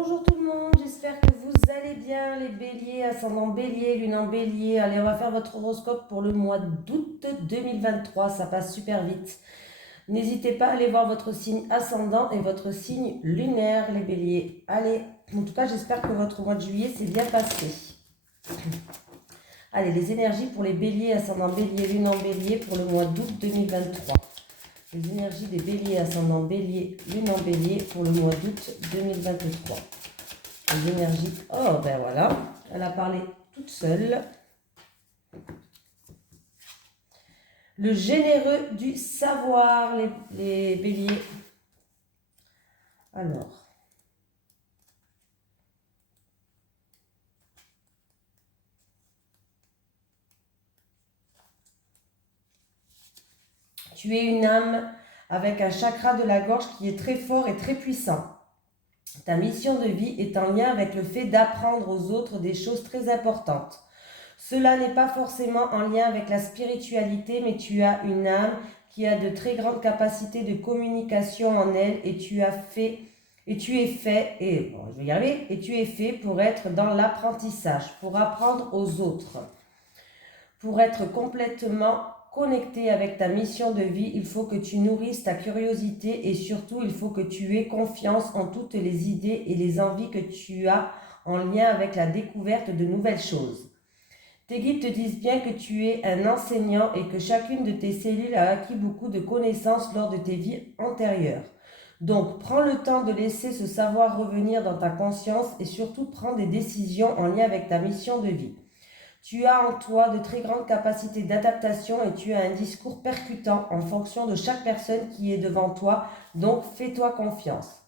Bonjour tout le monde, j'espère que vous allez bien les béliers, ascendant bélier, lune en bélier. Allez, on va faire votre horoscope pour le mois d'août 2023, ça passe super vite. N'hésitez pas à aller voir votre signe ascendant et votre signe lunaire les béliers. Allez, en tout cas j'espère que votre mois de juillet s'est bien passé. Allez, les énergies pour les béliers, ascendant bélier, lune en bélier pour le mois d'août 2023. Les énergies des béliers, ascendant bélier, lune en bélier pour le mois d'août 2023. Les énergies, oh ben voilà, elle a parlé toute seule. Le généreux du savoir, les béliers. Alors, tu es une âme avec un chakra de la gorge qui est très fort et très puissant. Ta mission de vie est en lien avec le fait d'apprendre aux autres des choses très importantes. Cela n'est pas forcément en lien avec la spiritualité, mais tu as une âme qui a de très grandes capacités de communication en elle et tu es fait pour être dans l'apprentissage, pour apprendre aux autres. Pour être complètement connecté avec ta mission de vie, il faut que tu nourrisses ta curiosité et surtout il faut que tu aies confiance en toutes les idées et les envies que tu as en lien avec la découverte de nouvelles choses. Tes guides te disent bien que tu es un enseignant et que chacune de tes cellules a acquis beaucoup de connaissances lors de tes vies antérieures. Donc, prends le temps de laisser ce savoir revenir dans ta conscience et surtout prends des décisions en lien avec ta mission de vie. Tu as en toi de très grandes capacités d'adaptation et tu as un discours percutant en fonction de chaque personne qui est devant toi, donc fais-toi confiance.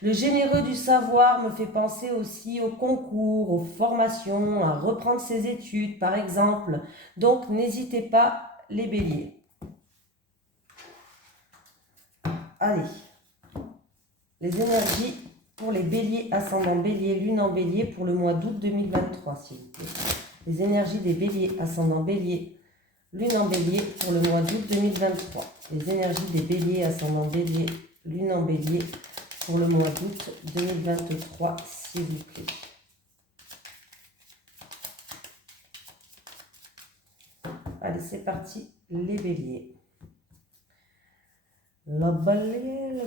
Le généreux du savoir me fait penser aussi aux concours, aux formations, à reprendre ses études par exemple. Donc n'hésitez pas les béliers. Allez, les énergies pour les béliers, ascendant bélier, lune en bélier pour le mois d'août 2023 s'il vous plaît. Les énergies des béliers, ascendant bélier, lune en bélier pour le mois d'août 2023. Les énergies des béliers, ascendant bélier, lune en bélier pour le mois d'août 2023, s'il vous plaît. Allez, c'est parti, les béliers. Le bélier.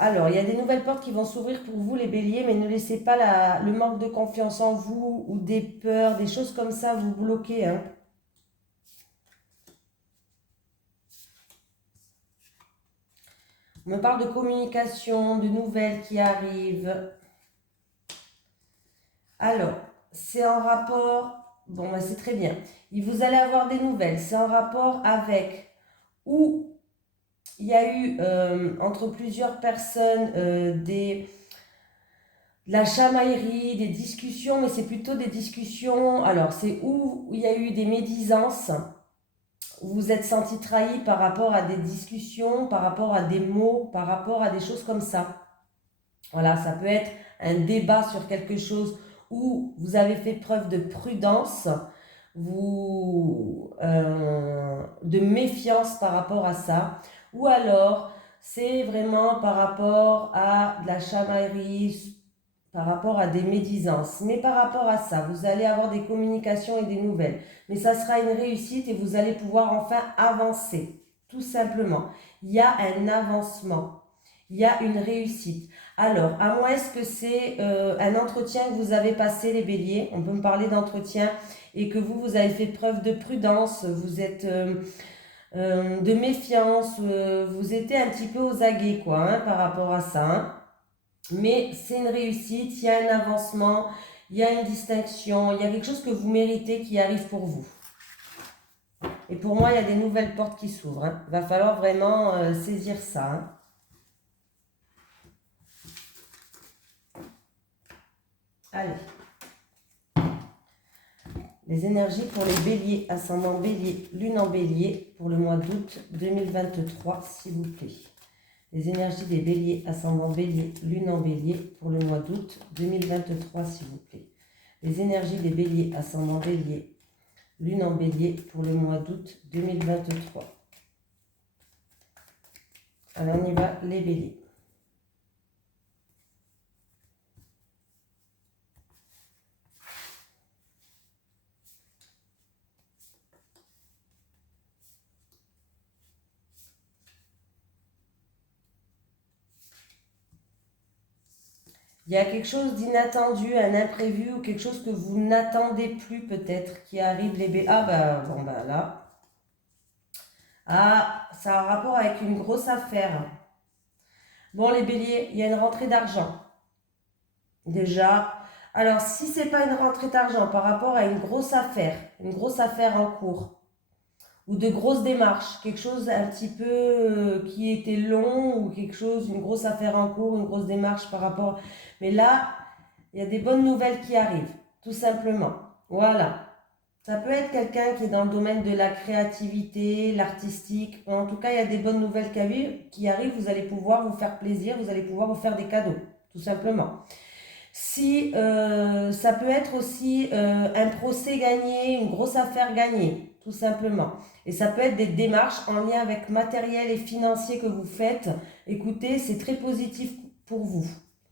Alors, il y a des nouvelles portes qui vont s'ouvrir pour vous, les béliers, mais ne laissez pas le manque de confiance en vous ou des peurs, des choses comme ça vous bloquer. Hein. On me parle de communication, de nouvelles qui arrivent. Alors, c'est en rapport... Bon, ben c'est très bien. Vous allez avoir des nouvelles. C'est en rapport avec où il y a eu entre plusieurs personnes de la chamaillerie, des discussions, mais c'est plutôt des discussions... Alors, c'est où il y a eu des médisances. Vous vous êtes senti trahi par rapport à des discussions, par rapport à des mots, par rapport à des choses comme ça. Voilà, ça peut être un débat sur quelque chose où vous avez fait preuve de prudence, de méfiance par rapport à ça. Ou alors, c'est vraiment par rapport à de la chamaillerie, par rapport à des médisances. Mais par rapport à ça, vous allez avoir des communications et des nouvelles. Mais ça sera une réussite et vous allez pouvoir enfin avancer, tout simplement. Il y a un avancement, il y a une réussite. Alors, à moins que c'est un entretien que vous avez passé, les béliers, on peut me parler d'entretien, et que vous avez fait preuve de prudence, vous êtes de méfiance, vous étiez un petit peu aux aguets, quoi, hein, par rapport à ça, hein. Mais c'est une réussite, il y a un avancement, il y a une distinction, il y a quelque chose que vous méritez qui arrive pour vous. Et pour moi, il y a des nouvelles portes qui s'ouvrent. Hein. Il va falloir vraiment saisir ça. Hein. Allez. Les énergies pour les béliers, ascendant bélier, lune en bélier pour le mois d'août 2023, s'il vous plaît. Les énergies des béliers, ascendant bélier, lune en bélier pour le mois d'août 2023, s'il vous plaît. Les énergies des béliers, ascendant bélier, lune en bélier pour le mois d'août 2023. Alors, on y va, les béliers. Il y a quelque chose d'inattendu, un imprévu ou quelque chose que vous n'attendez plus peut-être qui arrive les béliers. Ah bah bon bah là. Ah, ça a un rapport avec une grosse affaire. Bon les béliers, il y a une rentrée d'argent. Déjà. Alors si c'est pas une rentrée d'argent par rapport à une grosse affaire en cours, ou de grosses démarches, quelque chose un petit peu qui était long, ou quelque chose, une grosse affaire en cours, une grosse démarche par rapport. Mais là, il y a des bonnes nouvelles qui arrivent, tout simplement. Voilà. Ça peut être quelqu'un qui est dans le domaine de la créativité, l'artistique. En tout cas, il y a des bonnes nouvelles qui arrivent. Vous allez pouvoir vous faire plaisir, vous allez pouvoir vous faire des cadeaux, tout simplement. Si ça peut être aussi un procès gagné, une grosse affaire gagnée, tout simplement. Et ça peut être des démarches en lien avec matériel et financier que vous faites. Écoutez, c'est très positif pour vous.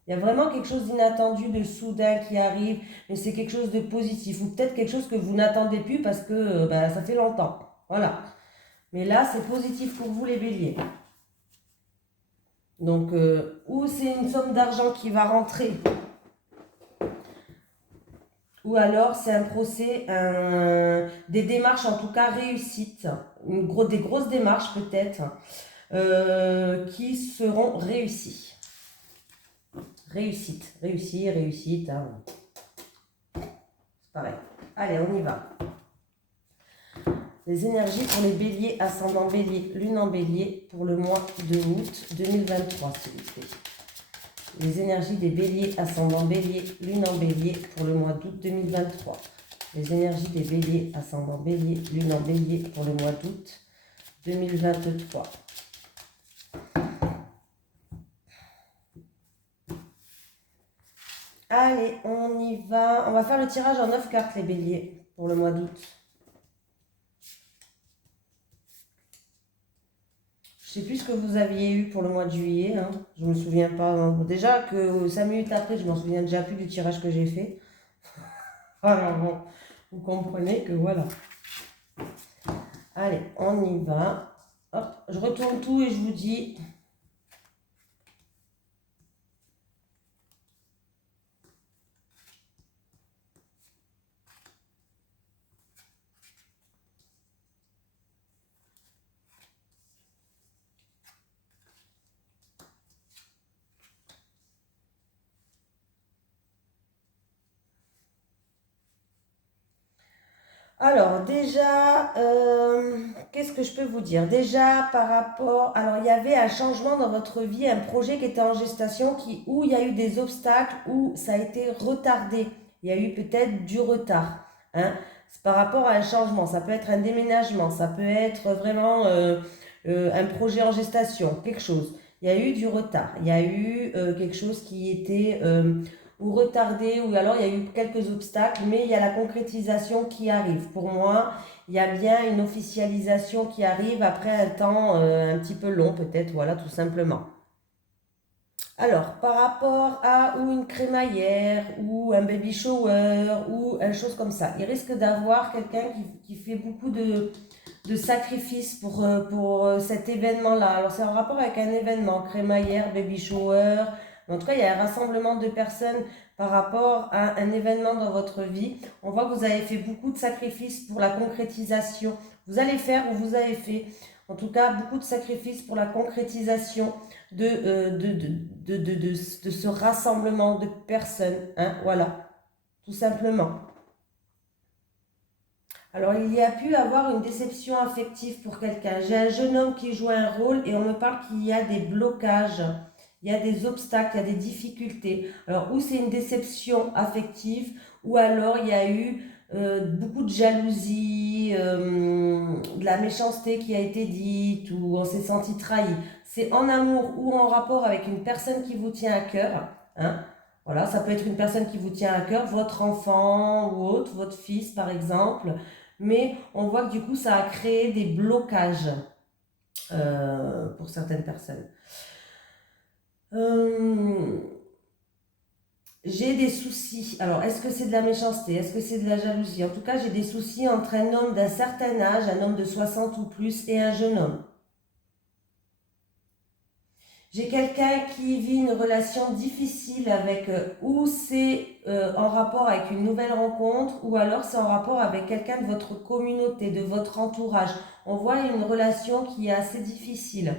Il y a vraiment quelque chose d'inattendu, de soudain qui arrive, mais c'est quelque chose de positif. Ou peut-être quelque chose que vous n'attendez plus parce que ça fait longtemps. Voilà. Mais là, c'est positif pour vous les béliers. Donc, ou c'est une somme d'argent qui va rentrer, ou alors c'est un procès, des démarches en tout cas réussites, des grosses démarches peut-être, qui seront réussies. Réussite, réussite, hein. C'est pareil. Allez, on y va. Les énergies pour les béliers, ascendant bélier, lune en bélier, pour le mois de août 2023, s'il vous plaît. Les énergies des béliers, ascendant bélier, lune en bélier, pour le mois d'août 2023. Les énergies des béliers, ascendant bélier, lune en bélier, pour le mois d'août 2023. Allez, on y va. On va faire le tirage en 9 cartes, les béliers, pour le mois d'août. Je ne sais plus ce que vous aviez eu pour le mois de juillet. Hein. Je ne me souviens pas. Hein. Déjà que 5 minutes après, je m'en souviens déjà plus du tirage que j'ai fait. Alors bon, vous comprenez que voilà. Allez, on y va. Hop, je retourne tout et je vous dis... Alors déjà, qu'est-ce que je peux vous dire? Déjà par rapport, alors il y avait un changement dans votre vie, un projet qui était en gestation, où il y a eu des obstacles, où ça a été retardé. Il y a eu peut-être du retard. Hein. C'est par rapport à un changement, ça peut être un déménagement, ça peut être vraiment un projet en gestation, quelque chose. Il y a eu du retard, il y a eu quelque chose qui était ou retardé, ou alors il y a eu quelques obstacles, mais il y a la concrétisation qui arrive. Pour moi, il y a bien une officialisation qui arrive après un temps un petit peu long, peut-être, voilà, tout simplement. Alors, par rapport à ou une crémaillère, ou un baby shower, ou une chose comme ça, il risque d'avoir quelqu'un qui fait beaucoup de sacrifices pour cet événement-là. Alors, c'est en rapport avec un événement, crémaillère, baby shower. En tout cas, il y a un rassemblement de personnes par rapport à un événement dans votre vie. On voit que vous avez fait beaucoup de sacrifices pour la concrétisation. Vous allez faire ou vous avez fait, en tout cas, beaucoup de sacrifices pour la concrétisation de ce rassemblement de personnes. Hein, voilà, tout simplement. Alors, il y a pu avoir une déception affective pour quelqu'un. J'ai un jeune homme qui joue un rôle et on me parle qu'il y a des blocages, il y a des obstacles, il y a des difficultés. Alors, ou c'est une déception affective, ou alors il y a eu beaucoup de jalousie, de la méchanceté qui a été dite, ou on s'est senti trahi. C'est en amour ou en rapport avec une personne qui vous tient à cœur. Hein. Voilà, ça peut être une personne qui vous tient à cœur, votre enfant ou autre, votre fils par exemple. Mais on voit que du coup, ça a créé des blocages. pour certaines personnes. J'ai des soucis. Alors, est-ce que c'est de la méchanceté? Est-ce que c'est de la jalousie? En tout cas, j'ai des soucis entre un homme d'un certain âge, un homme de 60 ou plus, et un jeune homme. J'ai quelqu'un qui vit une relation difficile avec, ou c'est en rapport avec une nouvelle rencontre, ou alors c'est en rapport avec quelqu'un de votre communauté, de votre entourage. On voit une relation qui est assez difficile.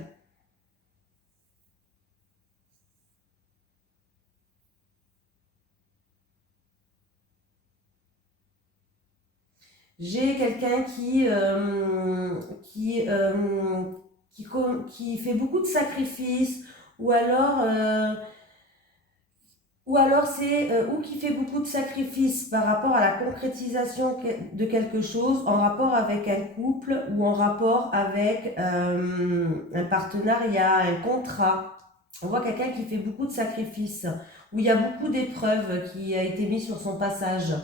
J'ai quelqu'un qui fait beaucoup de sacrifices, ou alors, euh, ou qui fait beaucoup de sacrifices par rapport à la concrétisation de quelque chose, en rapport avec un couple ou en rapport avec un partenariat, un contrat. On voit quelqu'un qui fait beaucoup de sacrifices, où il y a beaucoup d'épreuves qui a été mis sur son passage.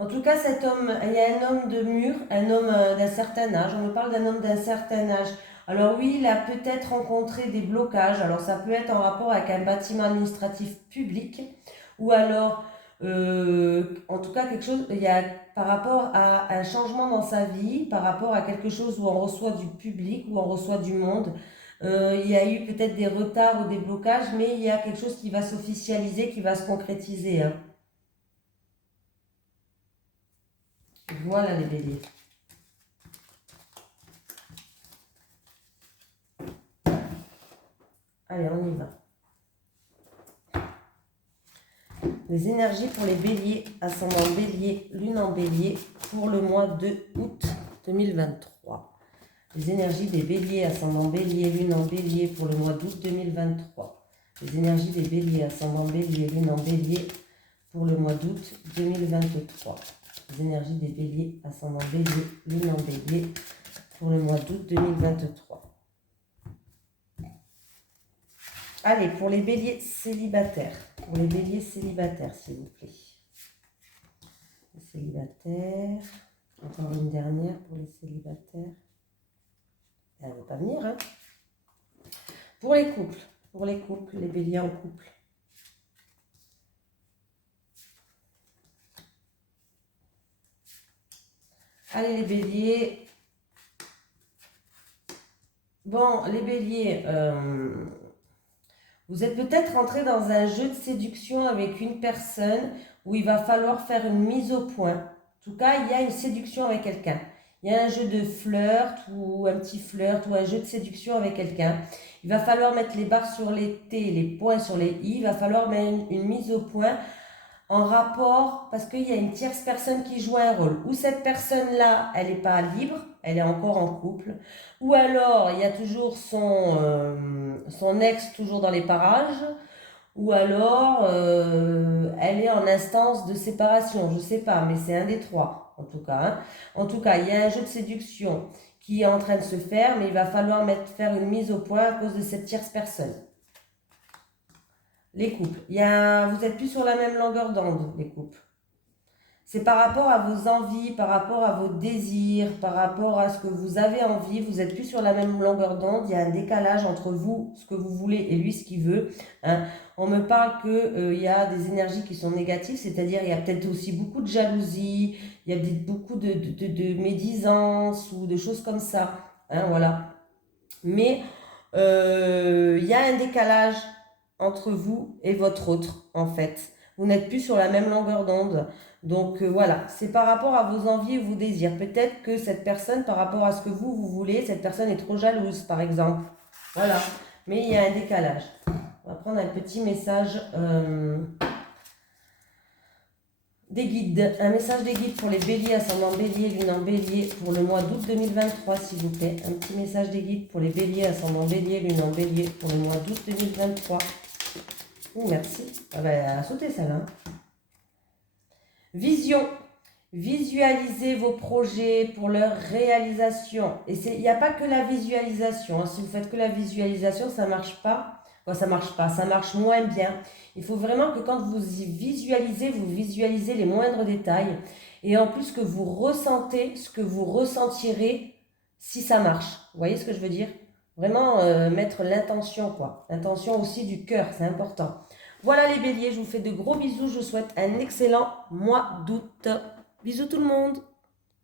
En tout cas, cet homme, il y a un homme de mûr, un homme d'un certain âge. On me parle d'un homme d'un certain âge. Alors oui, il a peut-être rencontré des blocages. Alors ça peut être en rapport avec un bâtiment administratif public ou alors, en tout cas, quelque chose, il y a par rapport à un changement dans sa vie, par rapport à quelque chose où on reçoit du public, où on reçoit du monde. Il y a eu peut-être des retards ou des blocages, mais il y a quelque chose qui va s'officialiser, qui va se concrétiser, hein. Voilà les béliers. Allez, on y va. Les énergies pour les béliers, ascendant bélier, lune en bélier, pour le mois de août 2023. Les énergies des béliers, ascendant bélier, lune en bélier, pour le mois d'août 2023. Les énergies des béliers, ascendant bélier, lune en bélier, pour le mois d'août 2023. Les énergies des béliers, ascendant bélier, lune en bélier, pour le mois d'août 2023. Allez, pour les béliers célibataires. Pour les béliers célibataires, s'il vous plaît. Les célibataires. Encore une dernière pour les célibataires. Elle ne veut pas venir, hein. Pour les couples, les béliers en couple. Allez, les béliers. Bon, les béliers, vous êtes peut-être entré dans un jeu de séduction avec une personne où il va falloir faire une mise au point. En tout cas, il y a une séduction avec quelqu'un. Il y a un jeu de flirt ou un petit flirt ou un jeu de séduction avec quelqu'un. Il va falloir mettre les barres sur les T, les points sur les I. Il va falloir mettre une mise au point en rapport, parce qu'il y a une tierce personne qui joue un rôle. Ou cette personne-là, elle n'est pas libre, elle est encore en couple. Ou alors, il y a toujours son ex toujours dans les parages. Ou alors, elle est en instance de séparation, je ne sais pas, mais c'est un des trois, en tout cas, hein. En tout cas, il y a un jeu de séduction qui est en train de se faire, mais il va falloir faire une mise au point à cause de cette tierce personne. Les couples. Vous n'êtes plus sur la même longueur d'onde, les couples. C'est par rapport à vos envies, par rapport à vos désirs, par rapport à ce que vous avez envie. Vous n'êtes plus sur la même longueur d'onde. Il y a un décalage entre vous, ce que vous voulez, et lui, ce qu'il veut, hein. On me parle qu'il y a des énergies qui sont négatives, c'est-à-dire il y a peut-être aussi beaucoup de jalousie, il y a beaucoup de médisance ou de choses comme ça, hein, voilà. Mais il y a un décalage entre vous et votre autre, en fait. Vous n'êtes plus sur la même longueur d'onde. Donc voilà, c'est par rapport à vos envies et vos désirs. Peut-être que cette personne, par rapport à ce que vous voulez, cette personne est trop jalouse, par exemple. Voilà, mais il y a un décalage. On va prendre un petit message des guides. Un message des guides pour les béliers, ascendant bélier, lune en bélier, pour le mois d'août 2023, s'il vous plaît. Un petit message des guides pour les béliers, ascendant bélier, lune en bélier, pour le mois d'août 2023. Merci. Ah ben, elle a sauté celle-là. Vision. Visualisez vos projets pour leur réalisation. Et il n'y a pas que la visualisation, hein. Si vous faites que la visualisation, ça ne marche pas. Quand ça marche pas, ça marche moins bien. Il faut vraiment que quand vous visualisez les moindres détails et en plus que vous ressentez ce que vous ressentirez si ça marche. Vous voyez ce que je veux dire? Vraiment mettre l'intention, quoi. L'intention aussi du cœur, c'est important. Voilà les béliers, je vous fais de gros bisous, je vous souhaite un excellent mois d'août. Bisous tout le monde!